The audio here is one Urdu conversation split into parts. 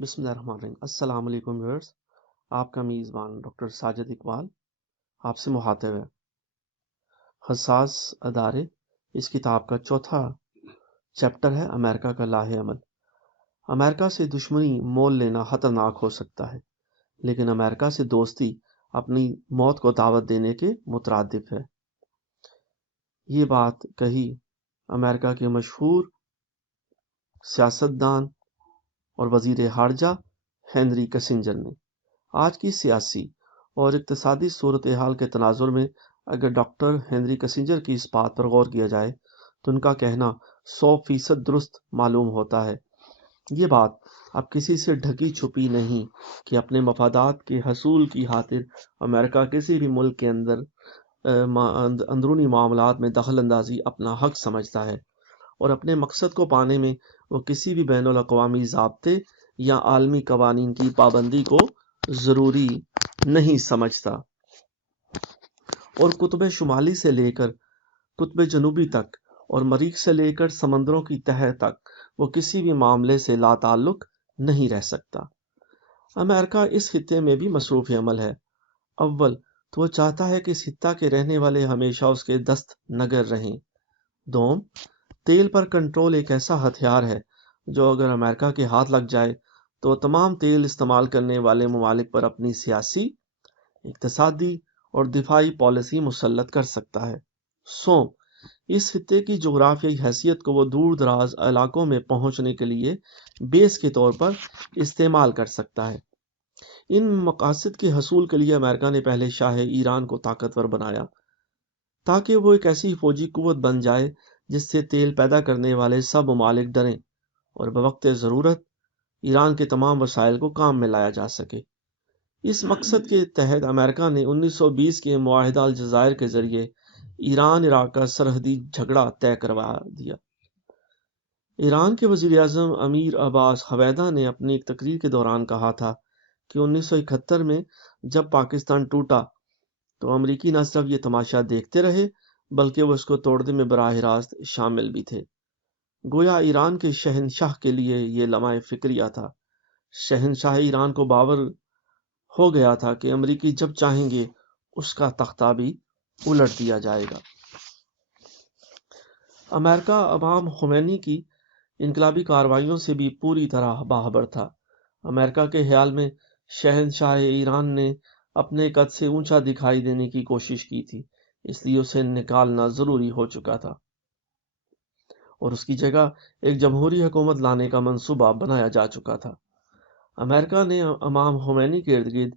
بسم اللہ الرحمن الرحیم۔ السلام علیکم ویورز، آپ کا میزبان ڈاکٹر ساجد اقبال آپ سے مخاطب ہے۔ حساس ادارے اس کتاب کا چوتھا چیپٹر ہے امریکہ کا لاہ عمل۔ امریکہ سے دشمنی مول لینا خطرناک ہو سکتا ہے، لیکن امریکہ سے دوستی اپنی موت کو دعوت دینے کے مترادف ہے۔ یہ بات کہی امریکہ کے مشہور سیاستدان اور وزیر خارجہ ہنری کسنجر نے۔ آج کی سیاسی اور اقتصادی صورتحال کے تناظر میں اگر ڈاکٹر ہنری کسنجر کی اس بات پر غور کیا جائے تو ان کا کہنا 100% درست معلوم ہوتا ہے۔ یہ بات اب کسی سے ڈھکی چھپی نہیں کہ اپنے مفادات کے حصول کی خاطر امریکہ کسی بھی ملک کے اندرونی معاملات میں دخل اندازی اپنا حق سمجھتا ہے، اور اپنے مقصد کو پانے میں وہ کسی بھی بین الاقوامی ضابطے یا عالمی قوانین کی پابندی کو ضروری نہیں سمجھتا، اور قطب شمالی سے لے کر قطب جنوبی تک اور مریخ سے لے کر سمندروں کی تہہ تک وہ کسی بھی معاملے سے لا تعلق نہیں رہ سکتا۔ امریکہ اس خطے میں بھی مصروف عمل ہے۔ اول تو وہ چاہتا ہے کہ اس خطہ کے رہنے والے ہمیشہ اس کے دست نگر رہیں۔ دوم، تیل پر کنٹرول ایک ایسا ہتھیار ہے جو اگر امریکہ کے ہاتھ لگ جائے تو تمام تیل استعمال کرنے والے ممالک پر اپنی سیاسی، اقتصادی اور دفاعی پالیسی مسلط کر سکتا ہے۔ سوم، اس خطے کی جغرافیائی حیثیت کو وہ دور دراز علاقوں میں پہنچنے کے لیے بیس کے طور پر استعمال کر سکتا ہے۔ ان مقاصد کے حصول کے لیے امریکہ نے پہلے شاہ ایران کو طاقتور بنایا تاکہ وہ ایک ایسی فوجی قوت بن جائے جس سے تیل پیدا کرنے والے سب ممالک ڈریں اور بوقت ضرورت ایران کے تمام وسائل کو کام میں لایا جا سکے۔ اس مقصد کے تحت امریکہ نے 1920 کے معاہدہ الجزائر کے ذریعے ایران عراق کا سرحدی جھگڑا طے کروا دیا۔ ایران کے وزیر اعظم امیر عباس حویدہ نے اپنی ایک تقریر کے دوران کہا تھا کہ 1971 میں جب پاکستان ٹوٹا تو امریکی نہ صرف یہ تماشا دیکھتے رہے بلکہ وہ اس کو توڑنے میں براہ راست شامل بھی تھے۔ گویا ایران کے شہنشاہ کے لیے یہ لمحہ فکریہ تھا۔ شہنشاہ ایران کو باور ہو گیا تھا کہ امریکی جب چاہیں گے اس کا تختہ بھی الٹ دیا جائے گا۔ امریکہ امام خمینی کی انقلابی کارروائیوں سے بھی پوری طرح باخبر تھا۔ امریکہ کے خیال میں شہنشاہ ایران نے اپنے قد سے اونچا دکھائی دینے کی کوشش کی تھی، اس لیے اسے نکالنا ضروری ہو چکا تھا اور اس کی جگہ ایک جمہوری حکومت لانے کا منصوبہ بنایا جا چکا تھا۔ امریکہ نے امام خمینی کے ارد گرد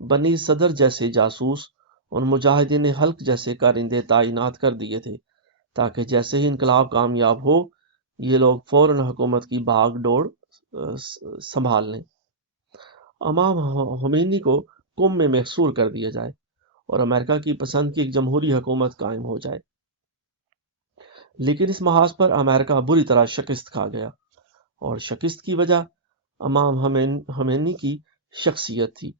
بنی صدر جیسے جاسوس اور مجاہدین حلق جیسے کارندے تعینات کر دیے تھے تاکہ جیسے ہی انقلاب کامیاب ہو یہ لوگ فوراً حکومت کی بھاگ دوڑ سنبھال لیں، امام خمینی کو قم میں محصور کر دیا جائے اور امریکہ کی پسند کی ایک جمہوری حکومت قائم ہو جائے۔ لیکن اس محاذ پر امریکہ بری طرح شکست کھا گیا، اور شکست کی وجہ امام خمینی کی شخصیت تھی۔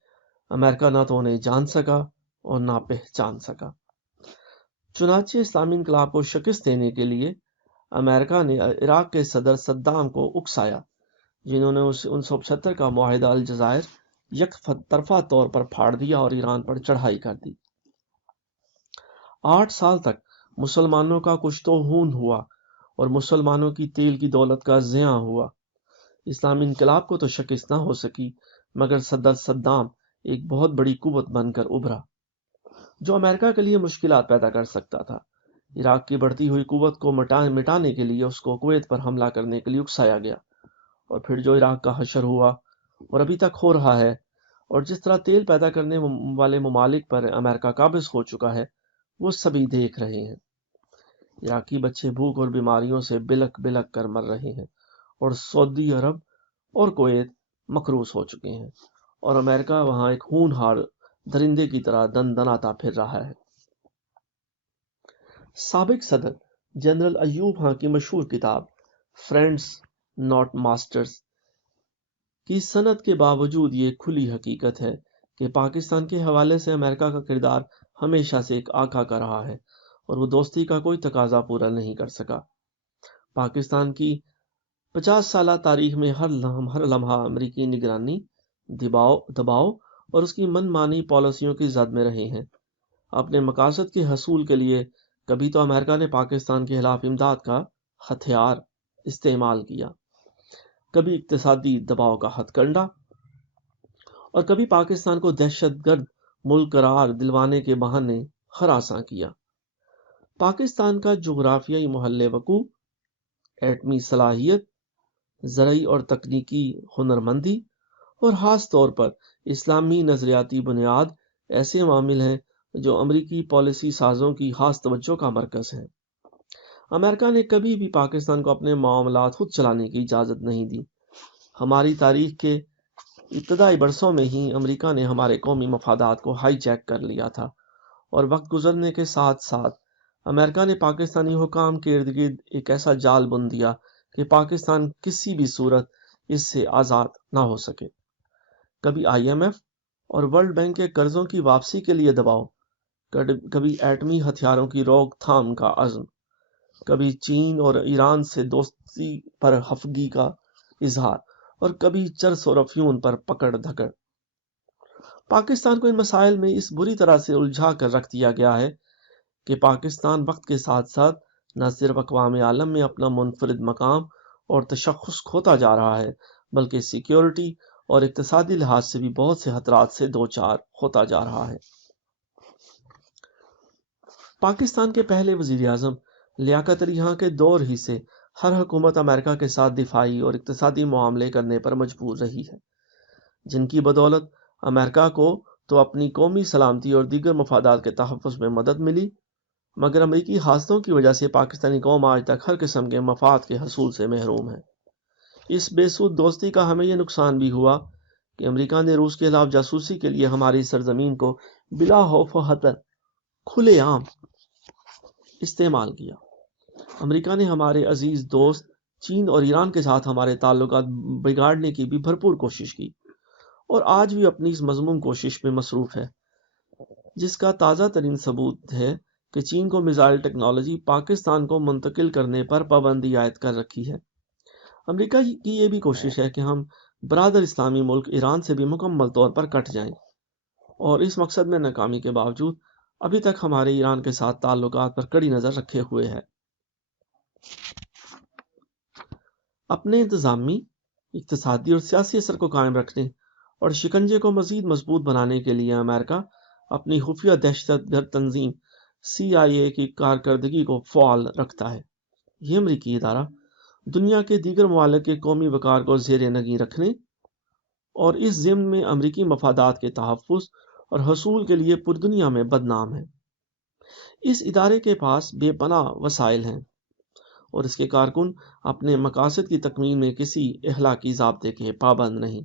امریکہ نہ تو انہیں جان سکا اور نہ پہچان سکا۔ چنانچہ اسلامی انقلاب کو شکست دینے کے لیے امریکہ نے عراق کے صدر صدام کو اکسایا، جنہوں نے 1975 کا معاہدہ الجزائر یک طرفہ طور پر پھاڑ دیا اور ایران پر چڑھائی کر دی۔ 8 سال تک مسلمانوں کا کچھ تو خون ہوا اور مسلمانوں کی تیل کی دولت کا زیاں ہوا۔ اسلامی انقلاب کو تو شکست نہ ہو سکی، مگر صدر صدام ایک بہت بڑی قوت بن کر ابھرا جو امریکہ کے لیے مشکلات پیدا کر سکتا تھا۔ عراق کی بڑھتی ہوئی قوت کو مٹانے کے لیے اس کو کویت پر حملہ کرنے کے لیے اکسایا گیا، اور پھر جو عراق کا حشر ہوا اور ابھی تک ہو رہا ہے، اور جس طرح تیل پیدا کرنے والے ممالک پر امریکہ قابض ہو چکا ہے، وہ سبھی دیکھ رہے ہیں۔ عراقی بچے بھوک اور بیماریوں سے بلک بلک کر مر رہے ہیں، اور سعودی عرب اور کویت مقروض ہو چکے ہیں، اور امریکہ وہاں ایک ہونہار درندے کی طرح دندناتا پھر رہا ہے۔ سابق صدر جنرل ایوب خان کی مشہور کتاب فرینڈز ناٹ ماسٹرز کی سند کے باوجود یہ کھلی حقیقت ہے کہ پاکستان کے حوالے سے امریکہ کا کردار ہمیشہ سے ایک آقا کا رہا ہے، اور وہ دوستی کا کوئی تقاضا پورا نہیں کر سکا۔ پاکستان کی 50 سالہ تاریخ میں ہر لمحہ امریکی نگرانی، دباؤ اور اس کی من مانی پالیسیوں کی زد میں رہے ہیں۔ اپنے مقاصد کے حصول کے لیے کبھی تو امریکہ نے پاکستان کے خلاف امداد کا ہتھیار استعمال کیا، کبھی اقتصادی دباؤ کا ہتھ کنڈا، اور کبھی پاکستان کو دہشت گرد ملک قرار دلوانے کے بہانے ہراساں کیا۔ پاکستان کا جغرافیائی محل وقوع، ایٹمی صلاحیت، زرعی اور تکنیکی ہنرمندی اور خاص طور پر اسلامی نظریاتی بنیاد ایسے عوامل ہیں جو امریکی پالیسی سازوں کی خاص توجہ کا مرکز ہیں۔ امریکہ نے کبھی بھی پاکستان کو اپنے معاملات خود چلانے کی اجازت نہیں دی۔ ہماری تاریخ کے ابتدائی برسوں میں ہی امریکہ نے ہمارے قومی مفادات کو ہائی جیک کر لیا تھا، اور وقت گزرنے کے ساتھ ساتھ امریکہ نے پاکستانی حکام کے ارد گرد ایک ایسا جال بن دیا کہ پاکستان کسی بھی صورت اس سے آزاد نہ ہو سکے۔ کبھی IMF اور ورلڈ بینک کے قرضوں کی واپسی کے لیے دباؤ، کبھی ایٹمی ہتھیاروں کی روک تھام کا عزم، کبھی چین اور ایران سے دوستی پر خفگی کا اظہار، اور کبھی چرس اور افیون پر پکڑ دھکڑ۔ پاکستان کو ان مسائل میں اس بری طرح سے الجھا کر رکھ دیا گیا ہے کہ پاکستان وقت کے ساتھ ساتھ نہ صرف اقوام عالم میں اپنا منفرد مقام اور تشخص کھوتا جا رہا ہے، بلکہ سیکیورٹی اور اقتصادی لحاظ سے بھی بہت سے خطرات سے دوچار ہوتا جا رہا ہے۔ پاکستان کے پہلے وزیر اعظم لیاقت علی خان کے دور ہی سے ہر حکومت امریکہ کے ساتھ دفاعی اور اقتصادی معاملے کرنے پر مجبور رہی ہے، جن کی بدولت امریکہ کو تو اپنی قومی سلامتی اور دیگر مفادات کے تحفظ میں مدد ملی، مگر امریکی حاصلوں کی وجہ سے پاکستانی قوم آج تک ہر قسم کے مفاد کے حصول سے محروم ہے۔ اس بے سود دوستی کا ہمیں یہ نقصان بھی ہوا کہ امریکہ نے روس کے خلاف جاسوسی کے لیے ہماری سرزمین کو بلا خوف و خطر کھلے عام استعمال کیا۔ امریکہ نے ہمارے عزیز دوست چین اور ایران کے ساتھ ہمارے تعلقات بگاڑنے کی بھی بھرپور کوشش کی، اور آج بھی اپنی اس مذموم کوشش میں مصروف ہے، جس کا تازہ ترین ثبوت ہے کہ چین کو میزائل ٹیکنالوجی پاکستان کو منتقل کرنے پر پابندی عائد کر رکھی ہے۔ امریکہ کی یہ بھی کوشش ہے کہ ہم برادر اسلامی ملک ایران سے بھی مکمل طور پر کٹ جائیں، اور اس مقصد میں ناکامی کے باوجود ابھی تک ہمارے ایران کے ساتھ تعلقات پر کڑی نظر رکھے ہوئے ہے۔ اپنے انتظامی، اقتصادی اور سیاسی اثر کو قائم رکھنے اور شکنجے کو مزید مضبوط بنانے کے لیے امریکہ اپنی خفیہ دہشت گرد تنظیم CIA کی کارکردگی کو فعال رکھتا ہے۔ یہ امریکی ادارہ دنیا کے دیگر ممالک کے قومی وقار کو زیر نگیں رکھنے اور اس ضمن میں امریکی مفادات کے تحفظ اور حصول کے لیے پوری دنیا میں بدنام ہے۔ اس ادارے کے پاس بے پناہ وسائل ہیں، اور اس کے کارکن اپنے مقاصد کی تکمیل میں کسی اخلاقی ضابطے کے پابند نہیں۔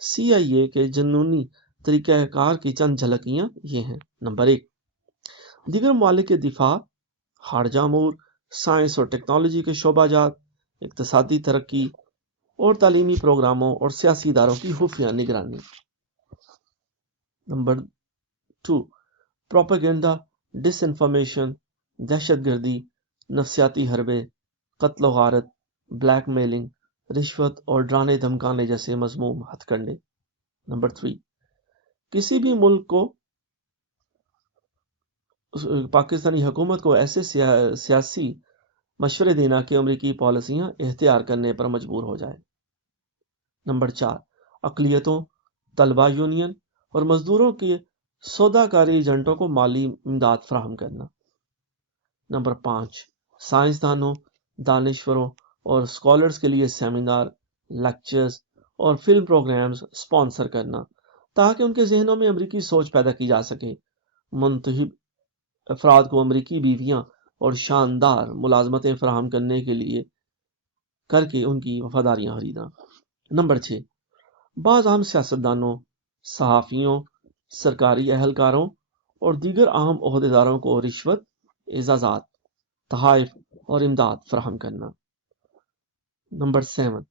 CIA کے جنونی طریقہ کار کی چند جھلکیاں یہ ہیں۔ نمبر 1، دیگر ممالک کے دفاع، خارجہ امور، سائنس اور ٹیکنالوجی کے شعبہ جات، اقتصادی ترقی اور تعلیمی پروگراموں اور سیاسی اداروں کی خفیہ نگرانی۔ نمبر 2، پروپیگنڈا، ڈس انفارمیشن، دہشت گردی، نفسیاتی حربے، قتل و غارت، بلیک میلنگ، رشوت اور ڈرانے دھمکانے جیسے مذموم ہتھ کنڈے۔ نمبر 3، کسی بھی ملک کو پاکستانی حکومت کو ایسے سیاسی مشورے دینا کہ امریکی پالیسیاں اختیار کرنے پر مجبور ہو جائے۔ نمبر 4، اقلیتوں، طلبہ یونین اور مزدوروں کے سودا کاری ایجنٹوں کو مالی امداد فراہم کرنا۔ نمبر 5، سائنسدانوں، دانشوروں اور اسکالرز کے لیے سیمینار، لیکچرز اور فلم پروگرامز اسپانسر کرنا تاکہ ان کے ذہنوں میں امریکی سوچ پیدا کی جا سکے۔ منتخب افراد کو امریکی بیویاں اور شاندار ملازمتیں فراہم کرنے کے لیے کر کے ان کی وفاداریاں خریدنا۔ نمبر 6، بعض اہم سیاستدانوں، صحافیوں، سرکاری اہلکاروں اور دیگر اہم عہدیداروں کو رشوت، اعزازات، تحائف اور امداد فراہم کرنا۔ نمبر 7،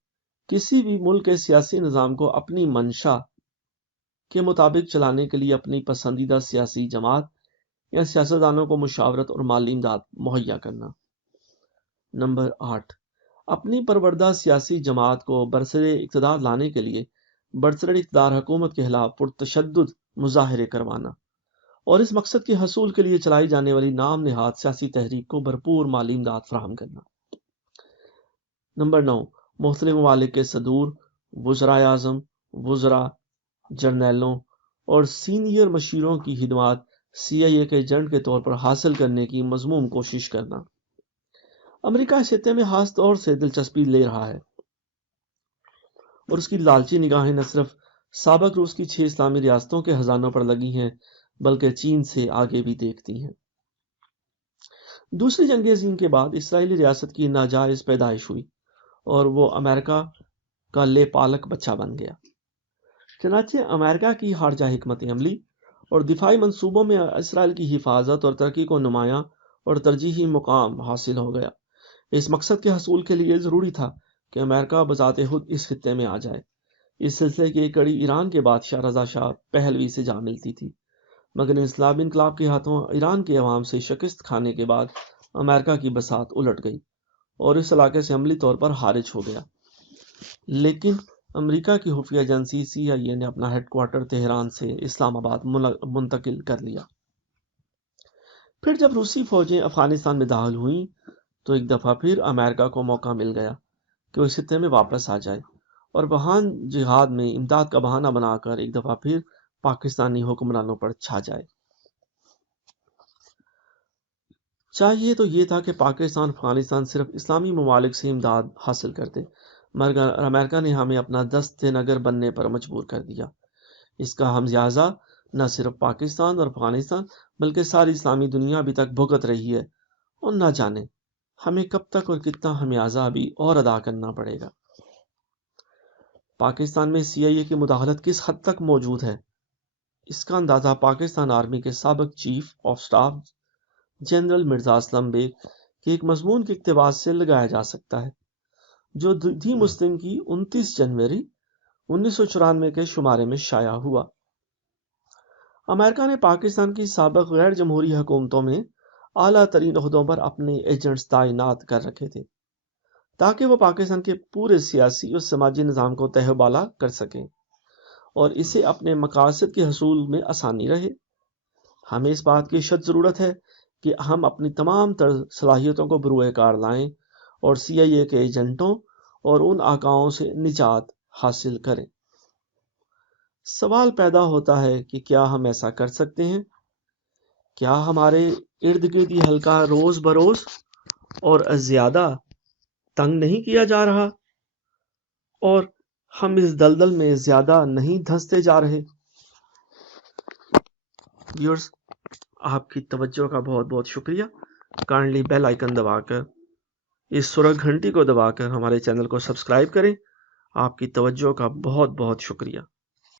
کسی بھی ملک کے سیاسی نظام کو اپنی منشا کے مطابق چلانے کے لیے اپنی پسندیدہ سیاسی جماعت یا سیاستدانوں کو مشاورت اور مالی امداد مہیا کرنا۔ نمبر 8، اپنی پروردہ سیاسی جماعت کو برسر اقتدار لانے کے لیے برسر اقتدار حکومت کے خلاف پرتشدد مظاہرے کروانا اور اس مقصد کے حصول کے لیے چلائی جانے والی نام نہاد سیاسی تحریک کو بھرپور مالی امداد فراہم کرنا۔ نمبر 9، مختلف ممالک کے صدور، وزرائے اعظم، وزراء، جرنیلوں اور سینئر مشیروں کی خدمات CIA کے ایجنٹ کے طور پر حاصل کرنے کی مذموم کوشش کرنا۔ امریکہ اس خطے میں خاص طور سے دلچسپی لے رہا ہے اور اس کی لالچی نگاہیں نہ صرف سابق روس کی 6 اسلامی ریاستوں کے خزانوں پر لگی ہیں بلکہ چین سے آگے بھی دیکھتی ہیں۔ دوسری جنگ عظیم کے بعد اسرائیلی ریاست کی ناجائز پیدائش ہوئی اور وہ امریکہ کا لے پالک بچہ بن گیا۔ چنانچہ امریکہ کی خارجہ حکمت عملی اور دفاعی منصوبوں میں اسرائیل کی حفاظت اور ترقی کو نمایاں اور ترجیحی مقام حاصل ہو گیا۔ اس مقصد کے حصول کے لیے ضروری تھا کہ امریکہ بذات خود اس خطے میں آ جائے۔ اس سلسلے کی ایک کڑی ایران کے بادشاہ رضا شاہ پہلوی سے جا ملتی تھی، مگر اسلامی انقلاب کے ہاتھوں ایران کے عوام سے شکست کھانے کے بعد امریکہ کی بساط الٹ گئی اور اس علاقے سے عملی طور پر خارج ہو گیا۔ لیکن امریکہ کی خفیہ ایجنسی CIA نے اپنا ہیڈ کوارٹر تہران سے اسلام آباد منتقل کر لیا۔ پھر جب روسی فوجیں افغانستان میں داخل ہوئیں تو ایک دفعہ پھر امریکہ کو موقع مل گیا کہ وہ اس خطے میں واپس آ جائے اور وہاں جہاد میں امداد کا بہانہ بنا کر ایک دفعہ پھر پاکستانی حکمرانوں پر چھا جائے۔ چاہیے تو یہ تھا کہ پاکستان افغانستان صرف اسلامی ممالک سے امداد حاصل کرتے، مگر امریکہ نے ہمیں اپنا دست نگر بننے پر مجبور کر دیا۔ اس کا خمیازہ نہ صرف پاکستان اور افغانستان بلکہ ساری اسلامی دنیا ابھی تک بھگت رہی ہے اور نہ جانے ہمیں کب تک اور کتنا خمیازہ ابھی اور ادا کرنا پڑے گا۔ پاکستان میں CIA کی مداخلت کس حد تک موجود ہے، اس کا اندازہ پاکستان آرمی کے سابق chief of staff general Mirza Aslam Beg کے ایک مضمون کے اقتباس سے لگایا جا سکتا ہے، جو دی مسلم کی 29 جنوری 1994 کے شمارے میں شائع ہوا۔ امریکہ نے پاکستان کی سابق غیر جمہوری حکومتوں میں اعلیٰ ترین عہدوں پر اپنے ایجنٹس تعینات کر رکھے تھے تاکہ وہ پاکستان کے پورے سیاسی اور سماجی نظام کو تہہ و بالا کر سکیں اور اسے اپنے مقاصد کے حصول میں آسانی رہے۔ ہمیں اس بات کی شدید ضرورت ہے کہ ہم اپنی تمام تر صلاحیتوں کو بروئے کار لائیں اور CIA کے ایجنٹوں اور ان آقاؤں سے نجات حاصل کریں۔ سوال پیدا ہوتا ہے کہ کیا ہم ایسا کر سکتے ہیں؟ کیا ہمارے ارد گرد یہ حلقہ روز بروز اور زیادہ تنگ نہیں کیا جا رہا اور ہم اس دلدل میں زیادہ نہیں دھنستے جا رہے؟ ویورز، آپ کی توجہ کا بہت بہت شکریہ۔ کائنڈلی بیل آئیکن دبا کر اس سرخ گھنٹی کو دبا کر ہمارے چینل کو سبسکرائب کریں۔ آپ کی توجہ کا بہت بہت شکریہ۔